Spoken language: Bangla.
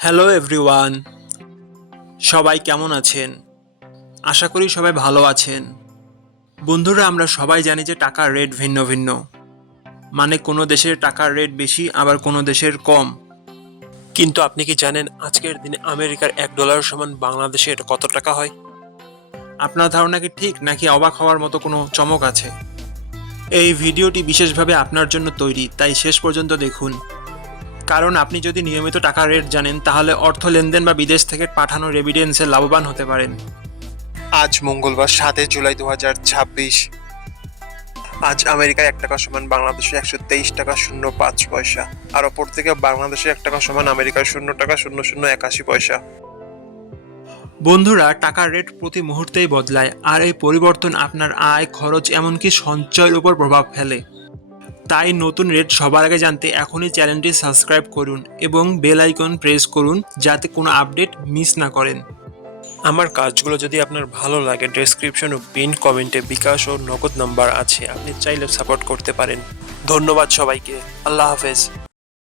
হ্যালো এভরিওয়ান, সবাই কেমন আছেন? আশা করি সবাই ভালো আছেন। বন্ধুরা, আমরা সবাই জানি যে টাকার রেট ভিন্ন ভিন্ন। মানে কোনো দেশের টাকার রেট বেশি, আবার কোনো দেশের কম। কিন্তু আপনি কি জানেন আজকের দিনে আমেরিকার $1 সমান বাংলাদেশের কত টাকা হয়? আপনার ধারণা কি ঠিক, নাকি অবাক হওয়ার মতো কোনো চমক আছে? এই ভিডিওটি বিশেষভাবে আপনার জন্য তৈরি, তাই শেষ পর্যন্ত দেখুন। কারণ আপনি যদি নিয়মিত টাকার রেট জানেন, তাহলে অর্থ লেনদেন বা বিদেশ থেকে পাঠানো রেমিটেন্সে লাভবান হতে পারেন। আজ মঙ্গলবার 7 জুলাই 2026। আজ আমেরিকায় $1 সমান বাংলাদেশে 123 টাকা 05 পয়সা, আর অপর থেকে বাংলাদেশে $1 সমান আমেরিকায় $0.0081। বন্ধুরা, টাকার রেট প্রতি মুহূর্তেই বদলায়, আর এই পরিবর্তন আপনার আয়, খরচ, এমনকি সঞ্চয়ের উপর প্রভাব ফেলে। তাই নতুন রেট সবার আগে জানতে এখনই চ্যানেলটি সাবস্ক্রাইব করুন এবং বেল আইকন প্রেস করুন, যাতে কোনো আপডেট মিস না করেন। আমার কাজগুলো যদি আপনার ভালো লাগে, ডেসক্রিপশন ও পিন কমেন্টে বিকাশ ও নগদ নাম্বার আছে, আপনি চাইলে সাপোর্ট করতে পারেন। ধন্যবাদ সবাইকে। আল্লাহ হাফেজ।